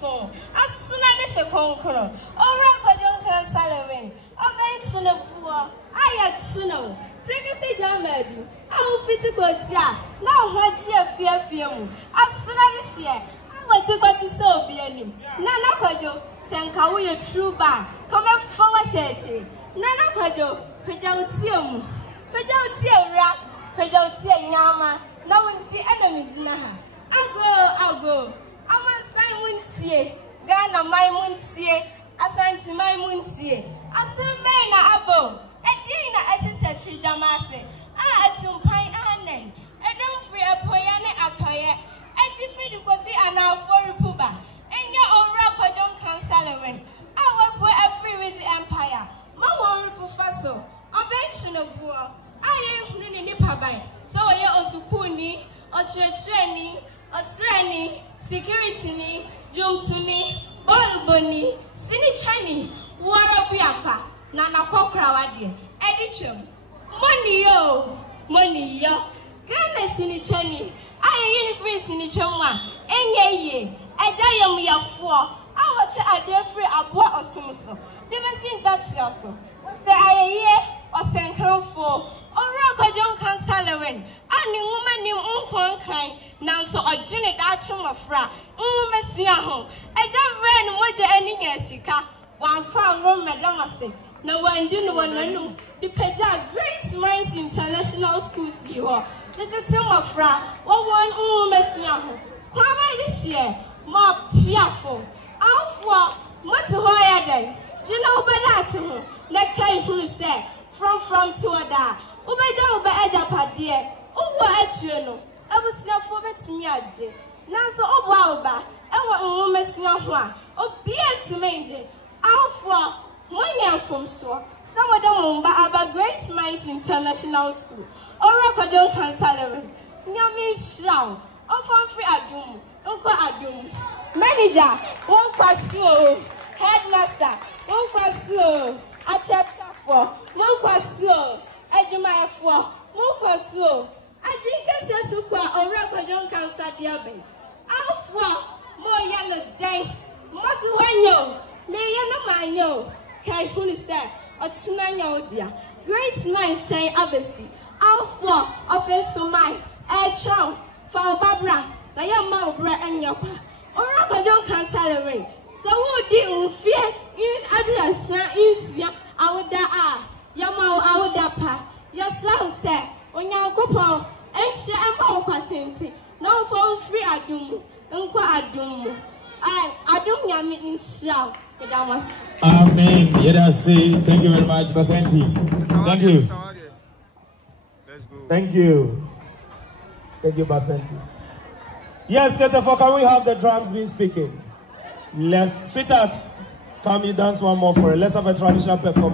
so. As soon as the conqueror, or Kwadwo Nkansah Lilwin, eventually the poor, I had to Pregnancy damage. I'm fit to go there. Now, what you fear? As soon as this year, I want to go to so be any. Nana Kwadwo, Senka, we a true bar. Come up forward, Shetty. Nana Kwadwo, Pejautium, Pejautia, Pejautia Yama. Now, when see enemies in her. I'll go. I must sign Wincie. Ghana, my Muncie. Asante, my Muncie. Assemble na abo. Edina Assistant Jamase. Ah, a tumpai ane. I don't free a poyane atoye. And if it was an hour for Puba. And your own rapper John Cansalawin. I will put a free Weezy Empire. My one professor. A bench no poor. I am Nini Pabai. So I also Kuni, or training, or Srani, security ni, Jumtuni, Bolboni, Sinichani, Warabiafa. Nana Kokrawadi, Edichum. Money yo. Ghana Sinichani. I ain't free Sinichama. Enye, I die on me a four. I watch a dear free a boy or so. Never seen that also. The I or send her for. Or Kwadwo Nkansah Lilwin. And the woman named Nkansah. Now so a Jenny Dachum of Fra. Messiah. I don't run with any Yesika. One found room, Madame. No one didn't want to know. The Peja Great Minds International School CEO. The team of Fra. One Messiah. Come this year. More fearful. Alpha. Much higher day. General Badacho. Nekai who said. From to a da. Ubeja Ubeja Padia. Uwa Echuno. I was your format me at J. Nanso Oba. I want Messiah. Oh, be to mange. Alpha. 1 year from so. Some of them about Great Minds International School. Or Kwadwo Nkansah Lilwin. Nyami Shao. Often free Adum. Uncle Adum. Manager. One Kwasu. Headmaster. One Kwasu. A chapter 4. One Kwasu. Ejumaya 4. One Kwasu. I drink a super or Kwadwo Nkansah Diabe. Alpha. More yellow day. More to Hanyo. May you know my no. Kai Huli said, a Sunanya dear. Great mind shine Abbasi. Alpha, offense to mine. Air chow, for Barbara, the young Mowbra and Yapa. Or Kwadwo Nkansah Lilwin. So who didn't fear in address is ya? I would da Yama, I would da pa. Yes, I said, when you're coupon, and she am all patente. No phone free Adum, Uncle Adum. Adum Yami in Shao. Amen. Thank you very much, Basenti. Thank you. Let's go. Thank you. Thank you, Basenti. Yes, Ketefo, can we have the drums being speaking? Let's, sweetheart, come you dance one more for it. Let's have a traditional performance.